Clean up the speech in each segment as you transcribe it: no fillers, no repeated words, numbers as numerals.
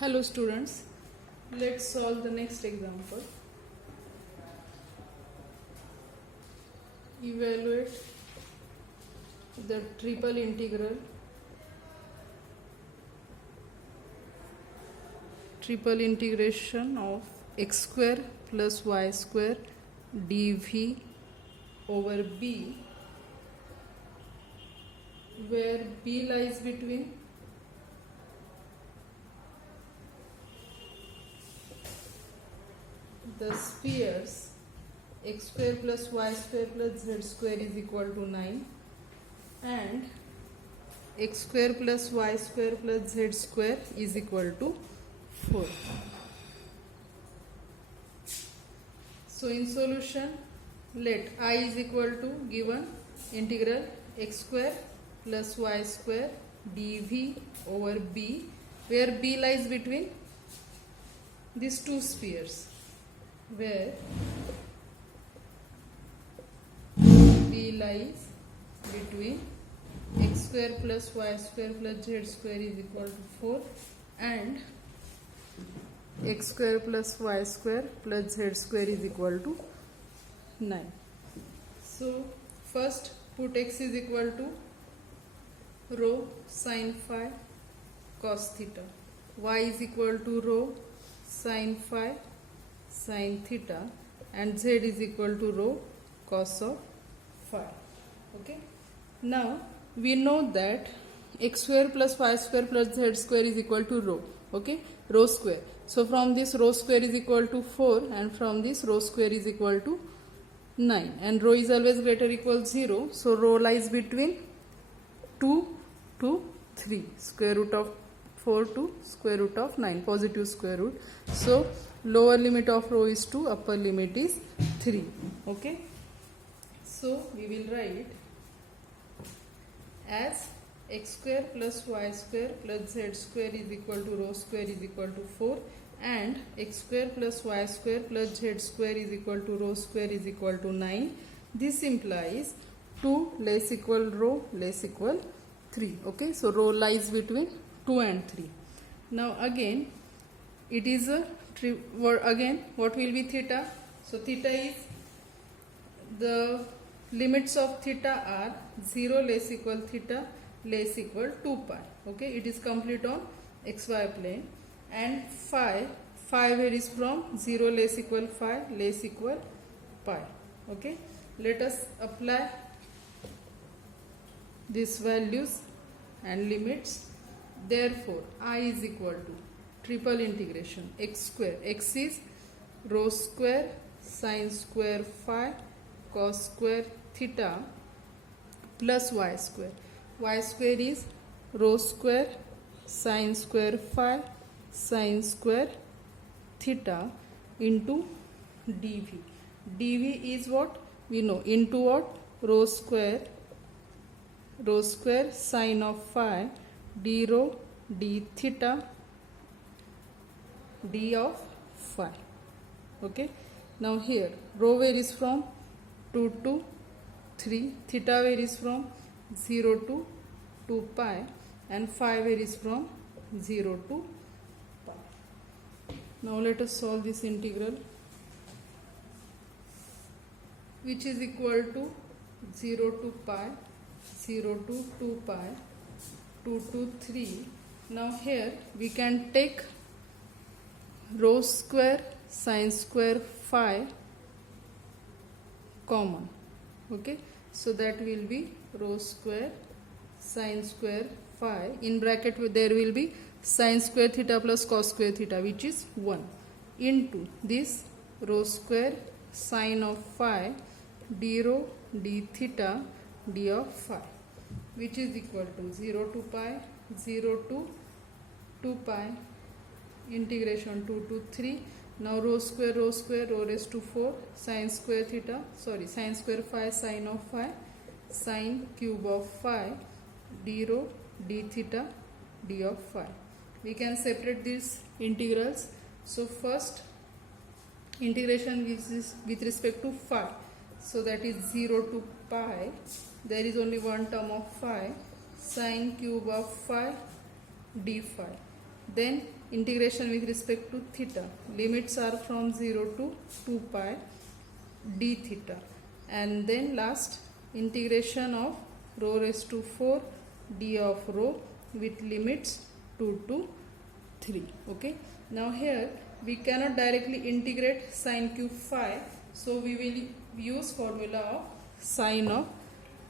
Hello students, let's solve the next example. Evaluate the triple integration of x square plus y square dv over b, where b lies between the spheres x square plus y square plus z square is equal to 9 and x square plus y square plus z square is equal to 4. So in solution, let I is equal to given integral x square plus y square dv over b, where b lies between these two spheres, where b lies between x square plus y square plus z square is equal to 4 and x square plus y square plus z square is equal to 9. So first put x is equal to rho sin phi cos theta, y is equal to rho sin phi sin theta, and z is equal to rho cos of phi. Okay, now we know that x square plus y square plus z square is equal to rho. Okay, rho square. So from this rho square is equal to 4 and from this rho square is equal to 9, and rho is always greater or equal 0. So rho lies between 2 to 3, square root of 4 to square root of 9, positive square root. So lower limit of rho is 2, upper limit is 3. Okay, so we will write as x square plus y square plus z square is equal to rho square is equal to 4 and x square plus y square plus z square is equal to rho square is equal to 9. This implies 2 less equal rho less equal 3. Okay, so rho lies between 2 and 3. Now again it is a again what will be theta? So theta is, the limits of theta are 0 less equal theta less equal 2 pi. Okay, it is complete on xy plane, and phi varies from 0 less equal phi less equal pi. Okay, let us apply these values and limits. Therefore I is equal to triple integration x square, x is rho square sin square phi cos square theta plus y square is rho square sin square phi sin square theta into dv is what we know, into what, rho square sin of phi d rho d theta d of phi. Okay, now here rho varies from 2 to 3, theta varies from 0 to 2 pi, and phi varies from 0 to pi. Now let us solve this integral, which is equal to 0 to pi, 0 to 2 pi, 2 to 3. Now here we can take rho square sin square phi common. Okay, so that will be rho square sin square phi, in bracket there will be sin square theta plus cos square theta, which is 1, into this rho square sin of phi d rho d theta d of phi, which is equal to 0 to pi, 0 to 2 pi, integration 2 to 3. Now rho square rho raised to 4 sin square phi sin of phi sin cube of phi d rho d theta d of phi. We can separate these integrals. So first integration with respect to phi, so that is 0 to pi, there is only one term of phi sin cube of phi d phi. Then integration with respect to theta. Limits are from 0 to 2 pi d theta. And then last, integration of rho raised to 4 d of rho with limits 2 to 3. Okay. Now here we cannot directly integrate sine cube phi, so we will use formula of sine of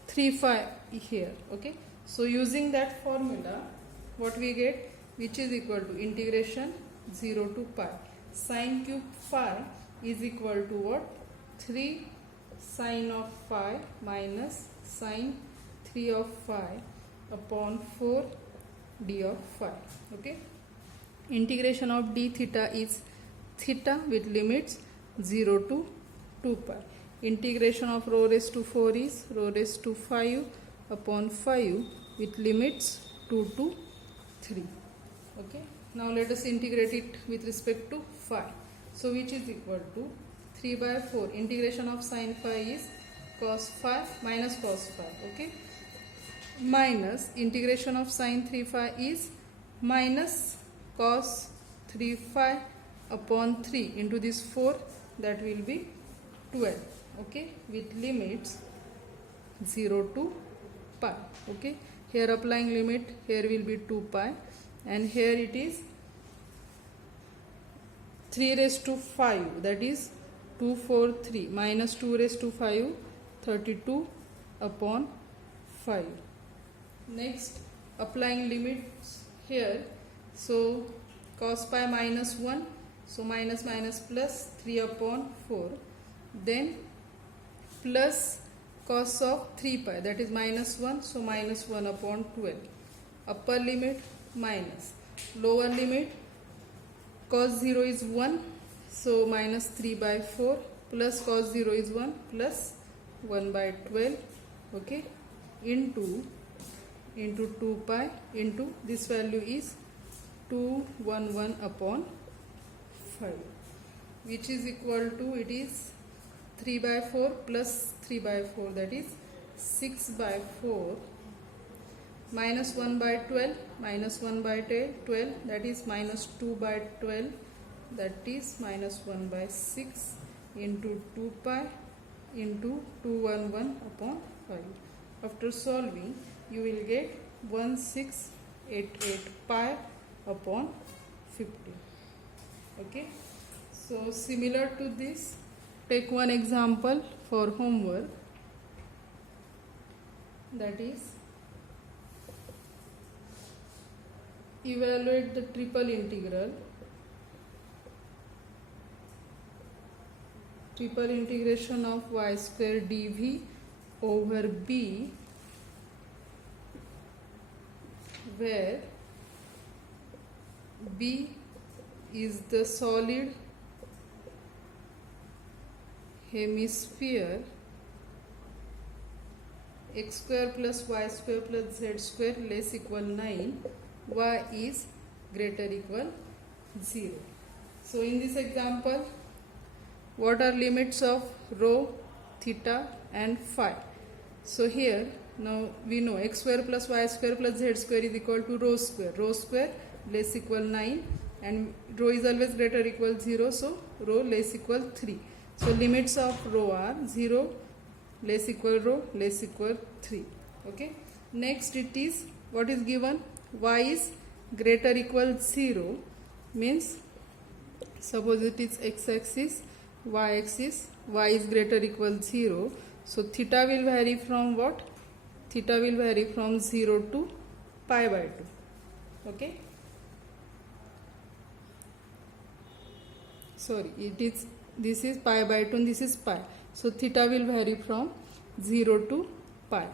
3 phi here. Okay. So using that formula, what we get, which is equal to integration 0 to pi sine cube phi is equal to what? 3 sine of phi minus sine 3 of phi upon 4 d of phi. Okay. Integration of d theta is theta with limits 0 to 2 pi. Integration of rho raised to 4 is rho raised to 5 upon 5 with limits 2 to 3. Okay. Now let us integrate it with respect to phi. So which is equal to 3 by 4. Integration of sine phi is cos phi minus cos phi. Okay. Minus integration of sine 3 phi is minus cos 3 phi upon 3 into this 4, that will be 12. Okay, with limits 0 to pi. Okay, here applying limit, here will be 2 pi, and here it is 3 raised to 5, that is 243 minus 2 raised to 5, 32 upon 5. Next, applying limits here, so cos pi minus 1, so minus minus plus 3 upon 4, then plus cos of 3 pi, that is minus 1, so minus 1 upon 12. Upper limit minus, lower limit cos 0 is 1, so minus 3 by 4, plus cos 0 is 1, plus 1 by 12, okay, into 2 pi into this value is 211 upon 5, which is equal to, it is 3 by 4 plus 3 by 4, that is 6 by 4, minus 1 by 12, minus 1 by 12, that is minus 2 by 12, that is minus 1 by 6 into 2 pi into 211 upon 5. After solving, you will get 1688 pi upon 50. Okay. So similar to this, take one example for homework, that is evaluate the triple integration of y square dv over b, where b is the solid hemisphere, x square plus y square plus z square less equal 9, y is greater equal 0. So in this example, what are limits of rho, theta and phi? So here, now we know x square plus y square plus z square is equal to rho square less equal 9, and rho is always greater equal 0, so rho less equal 3. So limits of rho are 0, less equal rho, less equal 3. Okay. Next it is, what is given? Y is greater equal 0, means suppose it is x-axis, y-axis, y is greater equal 0. So theta will vary from what? Theta will vary from 0 to pi by 2. Okay. Sorry, this is pi by 2 and this is pi. So theta will vary from 0 to pi.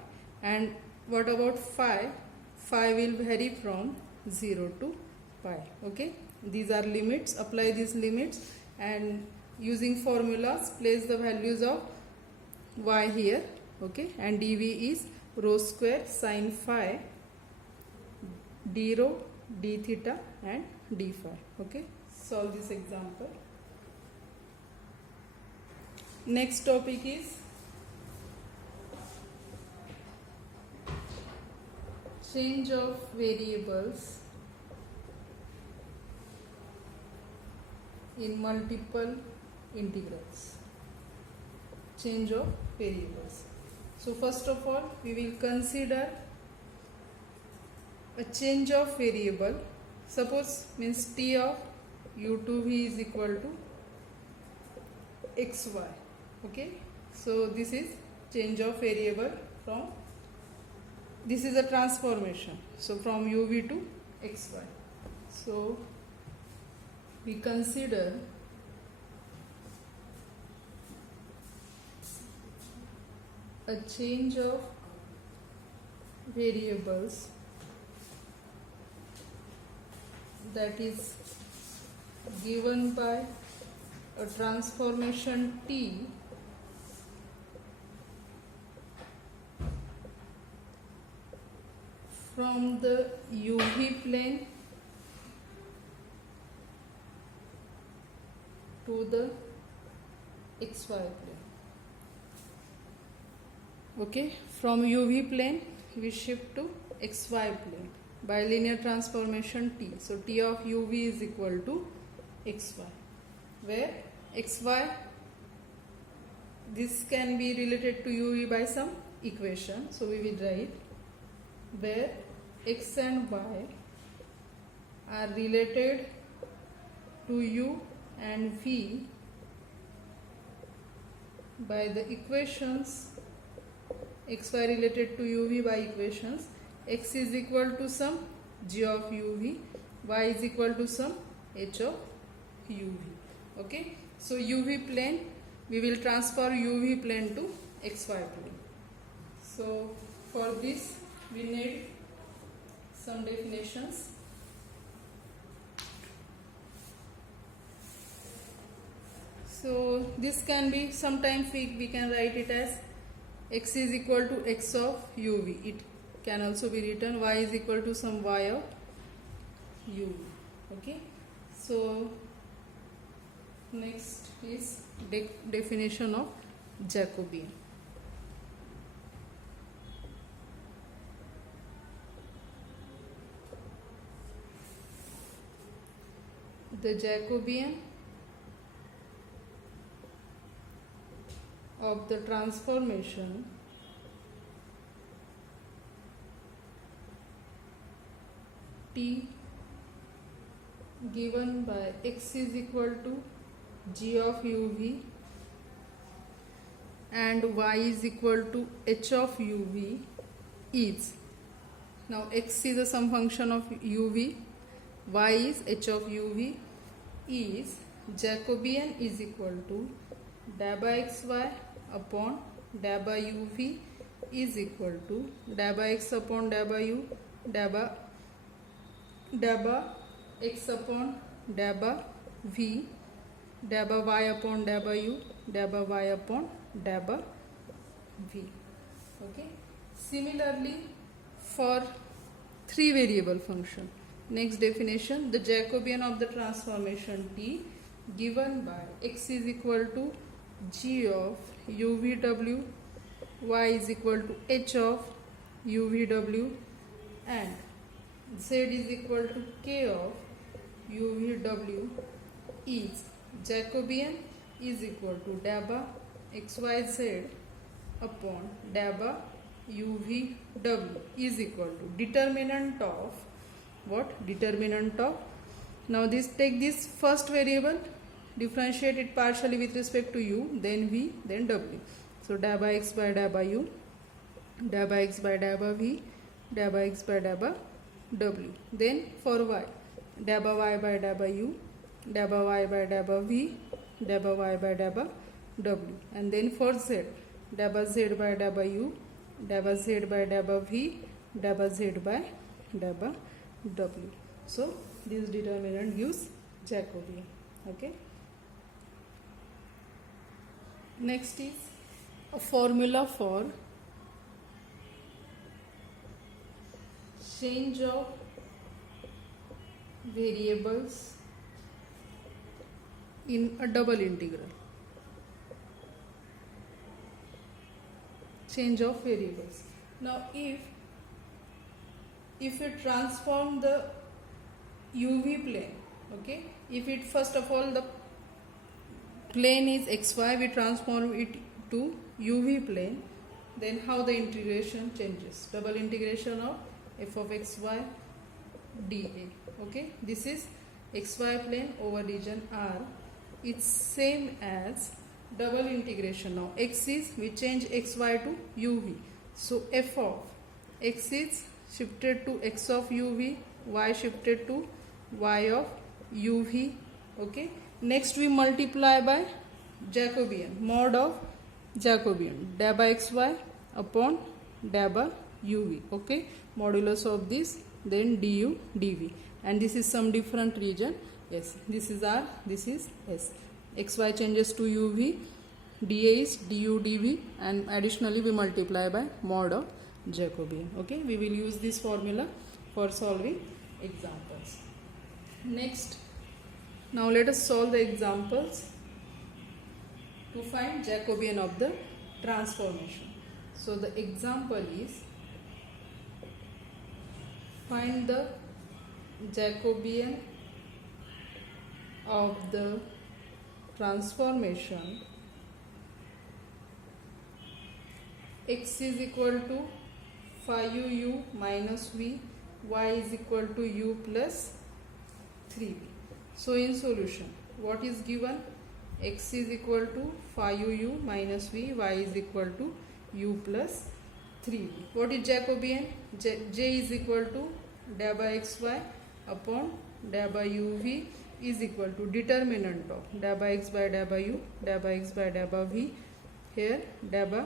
And what about phi? Phi will vary from 0 to pi. Okay. These are limits. Apply these limits and using formulas place the values of y here. Okay. And dv is rho square sine phi, d rho, d theta and d phi. Okay. Solve this example. Next topic is change of variables in multiple integrals. Change of variables. So first of all, we will consider a change of variable. Suppose means t of u2v is equal to xy. Okay, so this is change of variable from, this is a transformation, so from uv to xy. So we consider a change of variables that is given by a transformation t from the uv plane to the xy plane. Okay, from uv plane we shift to xy plane by linear transformation t. So t of uv is equal to xy, where xy, this can be related to uv by some equation. So we will write where x and y are related to u and v by the equations, xy related to uv by equations, x is equal to some g of uv, y is equal to some h of uv. Okay, so uv plane, we will transfer uv plane to xy plane. So for this we need some definitions. So this can be, sometimes we can write it as x is equal to x of uv. It can also be written y is equal to some y of uv. Okay, so next is definition of Jacobian. The Jacobian of the transformation t given by x is equal to g of uv and y is equal to h of uv is, now x is a some function of uv, y is h of uv, is Jacobian is equal to da by xy upon da by uv is equal to da by x upon da by u, da by x upon da by v, da by y upon da by u, da by y upon da by v. Okay, similarly for three variable function. Next definition, the Jacobian of the transformation t given by x is equal to g of uvw, y is equal to h of uvw, and z is equal to k of uvw is Jacobian is equal to da by xyz upon da by uvw is equal to determinant of what? Determinant of, now this, take this first variable, differentiate it partially with respect to u, then v, then w. So da by x by da by u, da by x by da by v, da by x by da by w. Then for y, da by y by da by u, da by y by da by v, da by y by da by w. And then for z, da by z by da by u, da by z by da by v, da by z by da by w. So this determinant gives Jacobian. Okay, next is a formula for change of variables in a double integral. Change of variables. Now if you transform the uv plane, okay, if it, first of all, the plane is xy, we transform it to uv plane, then how the integration changes? Double integration of f of xy dA. Okay, this is xy plane over region R. It's same as double integration. Now x is, we change xy to uv, so f of x is shifted to x of uv, y shifted to y of uv. Okay, next we multiply by Jacobian, mod of Jacobian, dA by xy upon dA by uv. Okay, modulus of this, then du dv, and this is some different region. Yes, this is R, this is S. xy changes to uv, dA is du dv, and additionally we multiply by mod of Jacobian. Okay, we will use this formula for solving examples. Next, now let us solve the examples to find Jacobian of the transformation. So the example is, find the Jacobian of the transformation x is equal to phi u minus v, y is equal to u plus 3v. So in solution, what is given? X is equal to phi u minus v, y is equal to u plus 3v. What is Jacobian? J is equal to dA by xy upon dA by uv is equal to determinant of dA by x by dA by u, dA by x by dA by v. Here dA by,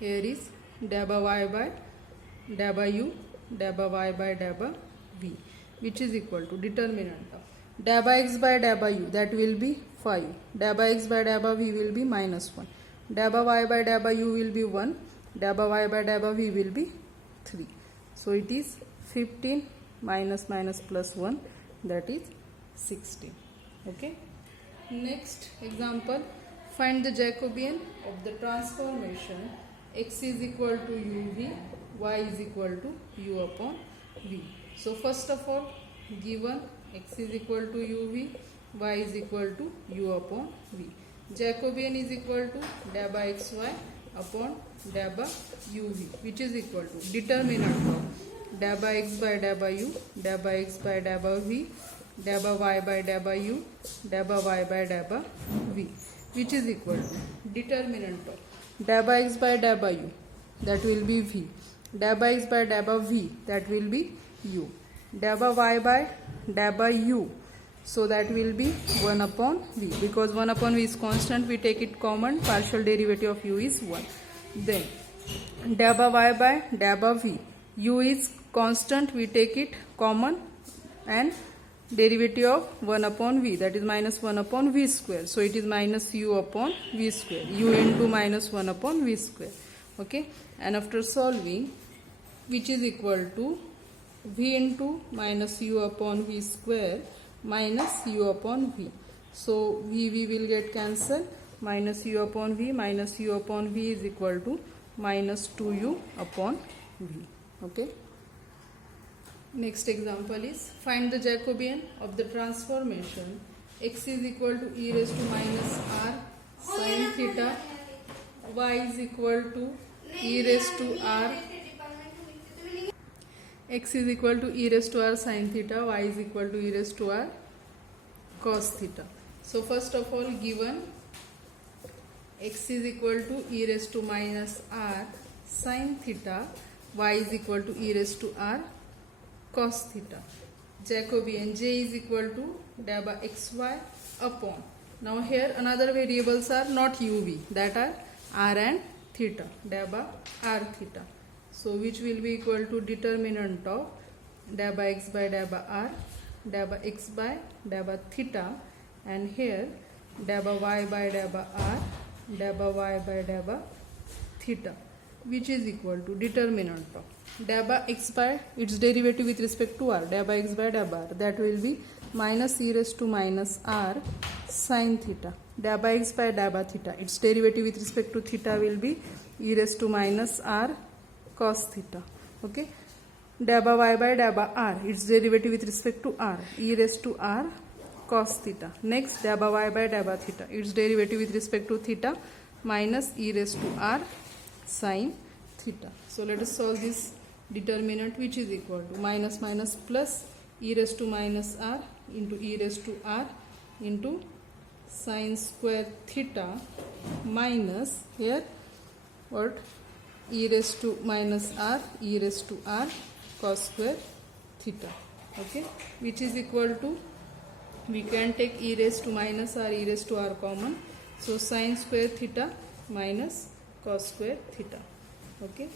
here is dA by y by dA by u, dA by y by dA by v, which is equal to determinant of dA by x by dA by u, that will be 5, dA by x by dA by v will be minus 1, dA by y by dA by u will be 1, dA by y by dA by v will be 3. So it is 15 minus minus plus 1, that is 16. Okay. Next example, find the Jacobian of the transformation x is equal to uv, y is equal to u upon v. So first of all, given x is equal to uv, y is equal to u upon v. Jacobian is equal to dA by xy upon dA by uv, which is equal to determinant of dA by x by dA by u, dA by x by dA by v, dA by y by dA by u, dA by y by dA by v, which is equal to determinant of dA by x by dA by u, that will be v, dA by x by dA by v, that will be u, dA by y by dA by u, so that will be 1 upon v, because 1 upon v is constant, we take it common, partial derivative of u is 1. Then dA by y by dA by v, u is constant, we take it common, and derivative of 1 upon v, that is minus 1 upon v square, so it is minus u upon v square, u into minus 1 upon v square. Okay, and after solving, which is equal to v into minus u upon v square minus u upon v. So v will get cancelled, minus u upon v minus u upon v is equal to minus 2u upon v. Okay. Next example is, find the Jacobian of the transformation x is equal to e raised to minus r sin theta, y is equal to e raised to r, x is equal to e raised to r sin theta, y is equal to e raised to r cos theta. So first of all, given x is equal to e raised to minus r sin theta, y is equal to e raised to r cos theta. Jacobian J is equal to dA by xy upon. Now here another variables are not uv, that are r and theta, dA by r theta. So which will be equal to determinant of dA by x by dA by r, dA by x by dA by theta, and here dA by y by dA by r, dA by y by dA by theta, which is equal to determinant of dA by x by its derivative with respect to r, dA by x by dA by r, that will be minus e raised to minus r sin theta, dA by x by dA by theta, its derivative with respect to theta will be e raised to minus r cos theta. Okay, dA by y by dA by r, its derivative with respect to r, e raised to r cos theta. Next, dabba y by dabba theta. Its derivative with respect to theta minus e raised to r sin theta. So let us solve this determinant, which is equal to minus minus plus e raised to minus r into e raised to r into sin square theta minus here what, e raised to minus r, e raised to r cos square theta. Okay, which is equal to, we can take e raised to minus r, e raised to r common, so sin square theta minus cos square theta. Okay,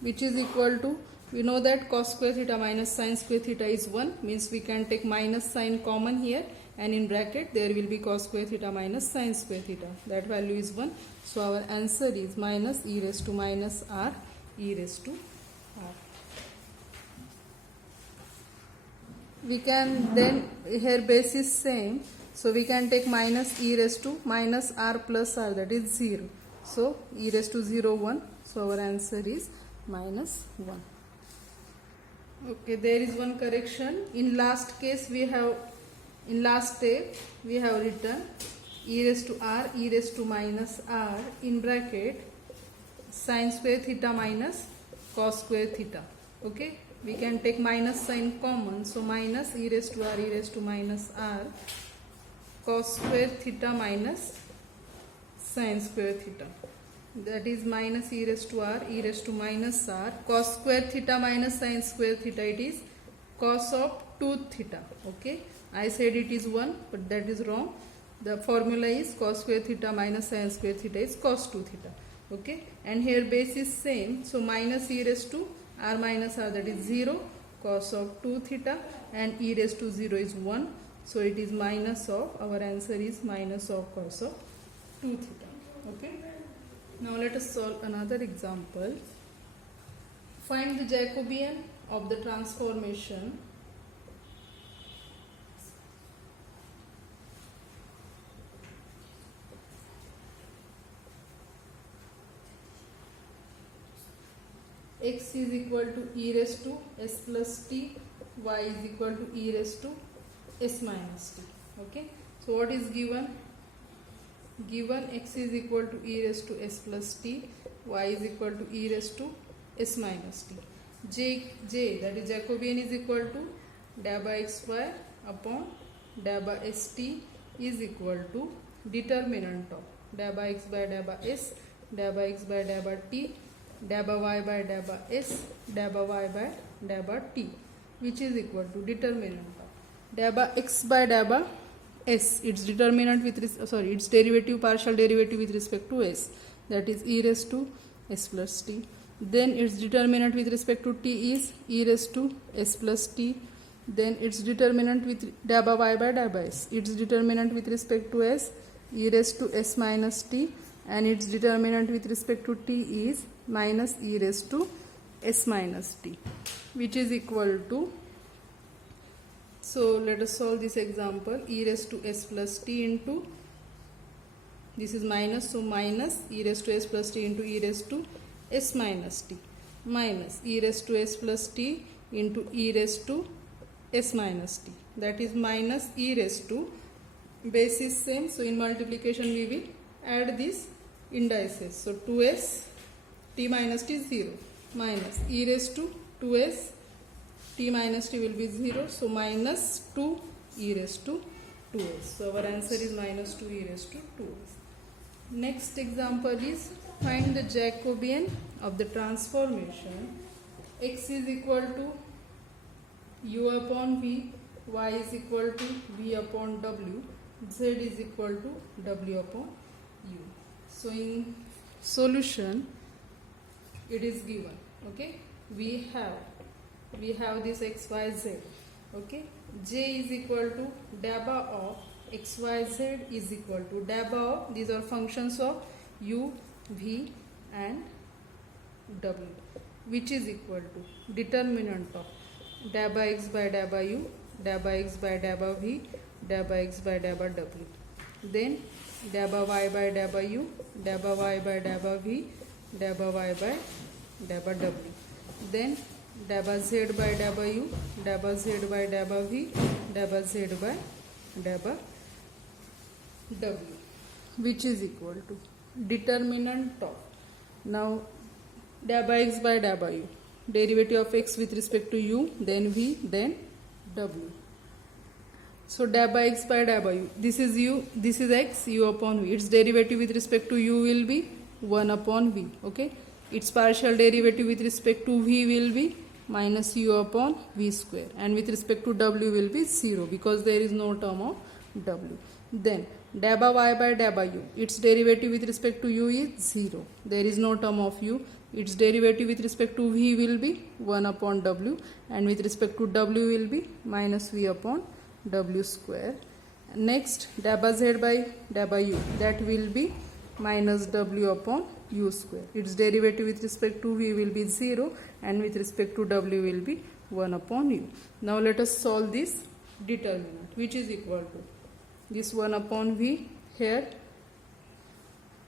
which is equal to, we know that cos square theta minus sin square theta is 1, means we can take minus sign common here, and in bracket there will be cos square theta minus sin square theta. That value is 1. So our answer is minus e raised to minus r, e raised to r. We can then, here base is same, so we can take minus e raised to minus r plus r, that is 0. So e raised to 0, 1. So our answer is minus 1. Okay, there is one correction. In last case we have, in last step we have written e raised to r, e raised to minus r in bracket sin square theta minus cos square theta. Okay, we can take minus sign common, so minus e raised to r, e raised to minus r cos square theta minus sin square theta, that is minus e raised to r, e raised to minus r cos square theta minus sin square theta, it is cos of 2 theta. Okay, I said it is 1, but that is wrong. The formula is cos square theta minus sin square theta is cos 2 theta. Okay, and here base is same, so minus e raised to r minus r, that is 0, cos of 2 theta, and e raised to 0 is 1, so it is minus of, our answer is minus of cos of 2 theta. Okay, now let us solve another example. Find the Jacobian of the transformation x is equal to e raised to s plus t, y is equal to e raised to s minus t. Okay, so what is given? Given x is equal to e raised to s plus t, y is equal to e raised to s minus t. J, that is Jacobian, is equal to dabba xy upon dabba st is equal to determinant of dabba x by dabba s, dabba x by dabba t, dabba y by dabba s, dabba y by dabba t, which is equal to determinant of dabba x by dabba s, its determinant with its derivative, partial derivative with respect to s, that is e raised to s plus t. Then its determinant with respect to t is e raised to s plus t. Then its determinant with dabba y by dabba s, its determinant with respect to s, e raised to s minus t, and its determinant with respect to t is minus e raised to s minus t, which is equal to, so let us solve this example, e raised to s plus t into, this is minus, so minus e raised to s plus t into e raised to s minus t, minus e raised to s plus t into e raised to s minus t, that is minus e raised to, base is same, so in multiplication we will add these indices, so 2s t minus t is 0, minus e raised to 2s t minus t will be 0, so minus 2 e raised to 2s, so our answer is minus 2 e raised to 2s. Next example is find the Jacobian of the transformation x is equal to u upon v, y is equal to v upon w, z is equal to w upon u. So in solution it is given, okay, we have this x, y, z, okay, j is equal to dabba of x, y, z is equal to dabba of, these are functions of u, v and w, which is equal to determinant of dabba x by dabba u, dabba x by dabba v, dabba x by dabba w, then dabba y by dabba u, dabba y by dabba v, dabba y by dabba w, then dabba z by dabba u, dabba z by dabba v, dabba z by dabba w, which is equal to determinant of, now dabba x by dabba u, derivative of x with respect to u, then v, then w. So dabba x by dabba u, this is u, this is x, u upon v. Its derivative with respect to u will be 1 upon v. Okay. Its partial derivative with respect to v will be minus u upon v square, and with respect to w will be 0 because there is no term of w. Then dabba y by dabba u, its derivative with respect to u is 0. There is no term of u. Its derivative with respect to v will be 1 upon w, and with respect to w will be minus v upon w square. Next dabba z by dabba u, that will be minus w upon u square. Its derivative with respect to v will be 0, and with respect to w will be 1 upon u. Now let us solve this determinant, which is equal to this 1 upon v, here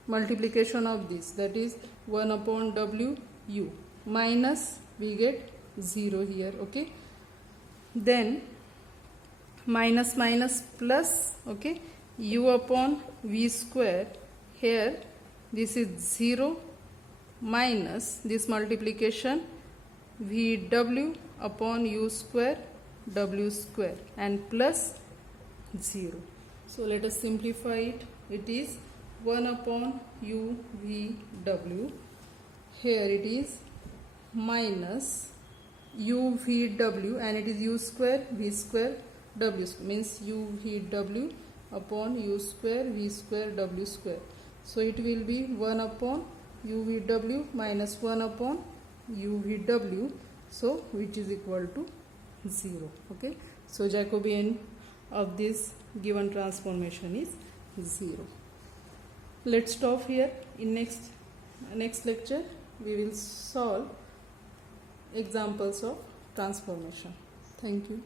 multiplication of this, that is 1 upon w u, minus we get 0 here. Okay. Then minus minus plus, okay, u upon v square, here this is 0 minus this multiplication vw upon u square w square, and plus 0. So let us simplify it. It is 1 upon u v w, here it is minus u v w, and it is u square v square w square, means u v w upon u square v square w square. So it will be 1 upon u v w minus 1 upon u v w, so which is equal to 0. Okay. So Jacobian of this given transformation is 0. Let's stop here. In next lecture we will solve examples of transformation. Thank you.